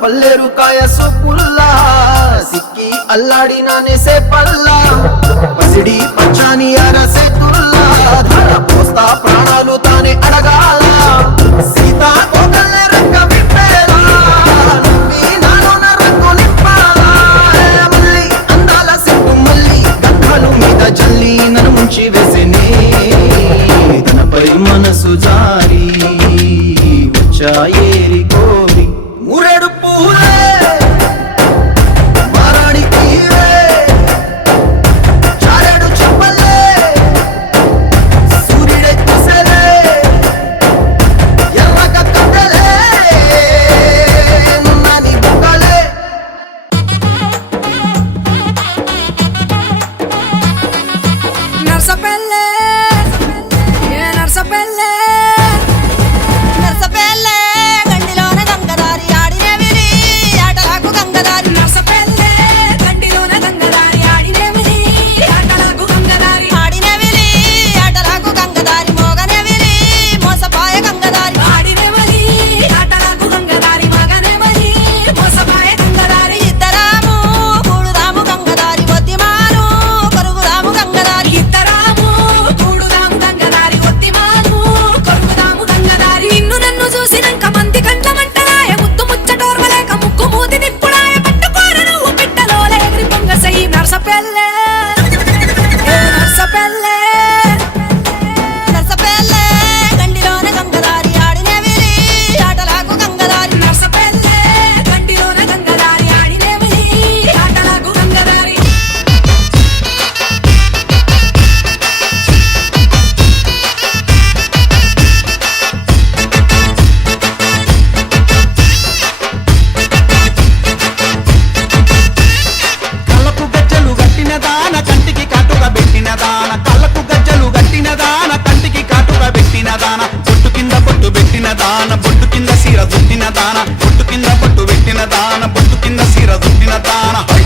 పల్లెరుకాయ సొప్పుల్లా సిక్కి అల్లాడినానే సే పల్లా పసిడి పచ్చాని అరసే తుల్లా ధర పోస్తా ప్రాణాలు తానే అడగాల సీతా కోకల్లే రంగ విప్పేలా నువ్వి నాలోన రంగు నింపాలా మళ్ళీ అందాల సిగ్గు మళ్ళీ గంధాలు మీద జల్లి నన్ను ముంచి వేసేనే తనపై మనసు జారి వచ్చాయేరి కోరి మురేడు పూలే మారాణి తీరే చారేడు చెప్పలే సూర్యుడే కుసలే ఎర్రగ కట్టలే నాని బుక్కలే నర్సపల్లె ఏ నర్సపల్లె నర్సపల్లె గండిలోన గంగదారి ఆడినేవిరి ఆటలాకు గంగదారి నర్సపల్లె గండిలోన గంగదారి ఆడినేవిరి ఆటలాకు గంగదారి ఆడినేవిరి ఆటలాకు గంగదారి మోగనేవిరి మోసపాయ గంగదారి ఆడినేవిరి ఆటలాకు గంగదారి మగనేవిరి మోసపాయ గంగదారి ఇద్దరాము కూడుదాము గంగదారి ఒత్తిమాను కొరుగుదాము గంగదారి ఇద్దరాము కూడుదాము గంగదారి ఒత్తిమాను కొరుగుదాము గంగదారి నిన్ను నన్ను చూసినంక మంది కంట్ల మంటలాయ ముత్తు ముచ్చటోర్వలేక ముక్కు మూతి నిప్పుడాయ పట్టుకోర నువ్వు పిట్టలోల ఎగిరి పొంగసై నర్సపల్లె ఏ నర్సపల్లె నర్సపల్లె గండిలోన గంగదారి ఆడినేవిరి ఆటలాకు గంగదారి నర్సపల్లె గండిలోన గంగదారి ఆడినేవిరి ఆటలాకు గంగదారి కళ్ళకు గజ్జలు గట్టిన దాన కంటికి కాటుగా పెట్టిన దాన కళ్ళకు గజ్జలు గట్టిన దాన కంటికి కాటుగా పెట్టిన దాన బొట్టు కింద బొట్టు పెట్టిన దాన బొట్టు కింద సీర దుట్టిన దాన బొట్టు కింద బొట్టు పెట్టిన దాన బొట్టు కింద సీర దుట్టిన దాన హై!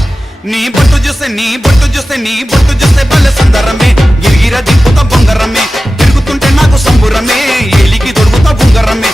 నీ బొట్టు చూస్తే నీ బొట్టు చూస్తే నీ బొట్టు చూస్తే బల్లె సందరమే గిరిగిర దిప్పుతా బొంగరమే తిరుగుతుంటే నాకు సంబురమే ఏలికి దొరుకుతా బుంగరమే